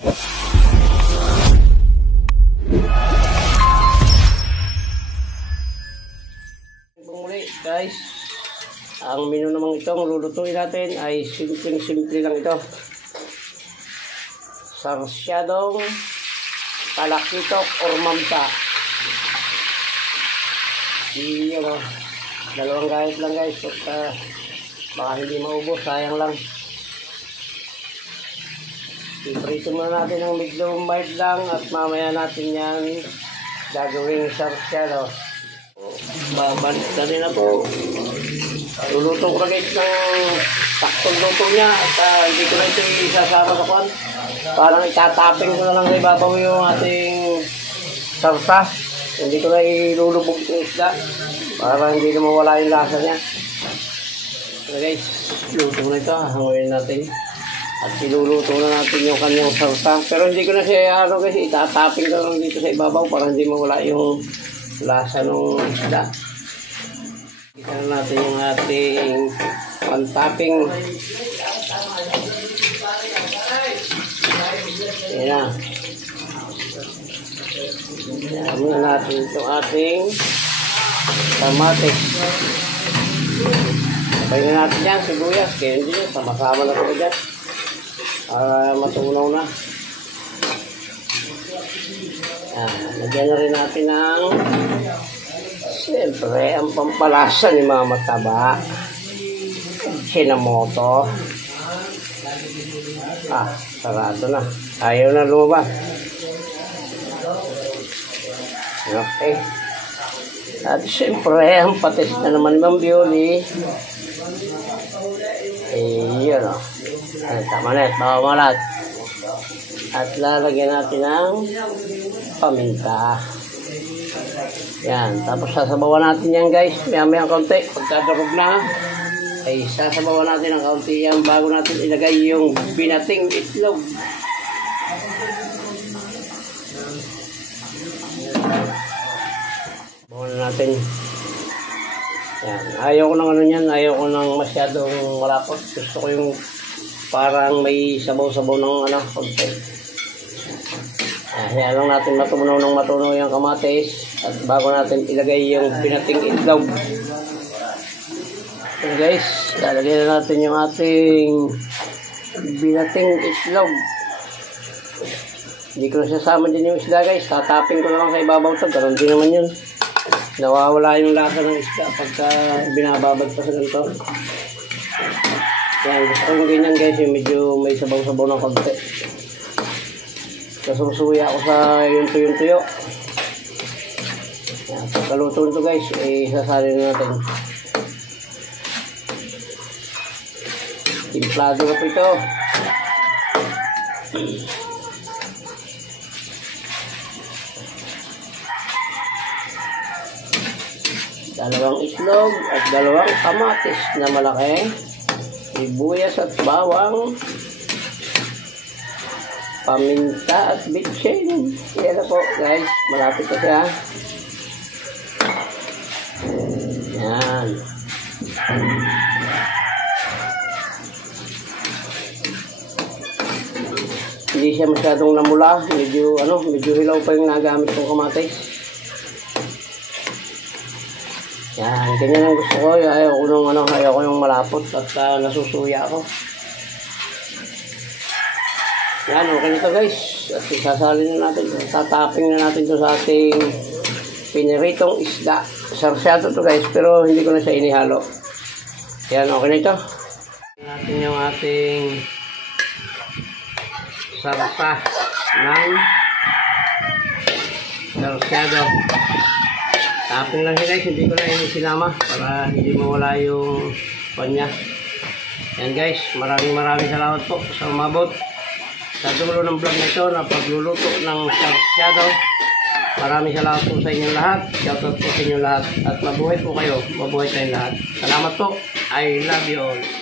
Muli guys, ang menu namang itong lulutuin natin ay simple lang ito. Sarsyadong talakitok or mamsa. Iyon o. Dalawang gayet lang guys. Baka hindi maubos. Sayang lang. Iprito muna natin ng medyo mild lang. At mamaya natin yan gagawing sarsyado. Babalik na rin na po. Luluto ko na guys ng saktong luto niya. At hindi ko na ito isasama sa kwan. Parang itataping ko na lang sa ibabaw yung ating sarsa. Hindi ko na ilulubog yung isda para hindi na mawala yung lasa niya. So guys, luto na ito. Hanguin natin. At iluluto na natin yung kanyang sarsa. Pero hindi ko na siya guys, itataping ko lang dito sa ibabaw para hindi mawala yung lasa ng isda. Kita na natin yung ating pantapping. Ayan na. Ayan muna natin itong ating kamatis. Sabay na natin yan, sibuyas. Kaya hindi yan, sama-sama na ito dyan. Para matunaw na. Ayan, nagyan na rin natin ng siyempre, ang pampalasa ni Mama Taba. Sinamoto. Sarado na. Ayaw na lumabas. Okay. At siyempre, ang patis na naman ng Bioli. Yun o. Tama na. Mamalat. At lalagyan natin ng paminta. Yan. Tapos sasabawan natin yan guys. Maya-maya ang kaunti. Pagkadarog na, ay sasabawan natin ang kaunti yan bago natin ilagay yung binating itlog. Bawan natin. Yan. Ayaw ko ng ano yan. Ayaw ko ng masyadong malapot. Gusto ko yung parang may sabaw-sabaw ng ano, kaunti. Yan lang natin matunaw yung kamatis. At bago natin ilagay yung binating itlog. So guys, lalagyan na natin yung ating binating itlog. Hindi ko na sasama din yung isda guys. Tatapin ko na lang sa ibabaw ito. Ganun din naman yun. Nawawala yung lasa ng isda pagka binababad pa sa ganito. Yan, gusto ko yung ganyan guys. Yung medyo may sabaw-sabaw ng konti. Kasusuya ako sa yung tuyo-tuyo. Yan, pagkaluto nito guys, sasalin na natin. Timplado na po ito. Dalawang itlog at dalawang kamatis na malaki. Sibuyas at bawang. Paminta at bitsin. Yan na po guys. Malapit na siya. Yan. Hindi siya masyadong namula. Medyo hilaw pa yung nagamit kong kamatis. Yan, ganyan ang gusto ko. Ayaw ko yung malapot at nasusuya ako. Yan, okay nito guys. At isasalin na natin. Tataping na natin ito sa ating piniritong isda. Sarsyado to guys, pero hindi ko na siya inihalo. Yan, okay na ito. Natin yung ating sarsa ng sarsyado. Tapin lang siya guys, hindi ko na sinama para hindi mawala yung kanya. Yan guys, maraming salamat po sa umabot sa dulo ng vlog nito na pagluluto ng sarsyado. Maraming salamat po sa inyong lahat. Shoutout po sa inyong lahat. At mabuhay po kayo. Mabuhay tayong lahat. Salamat po. I love you all.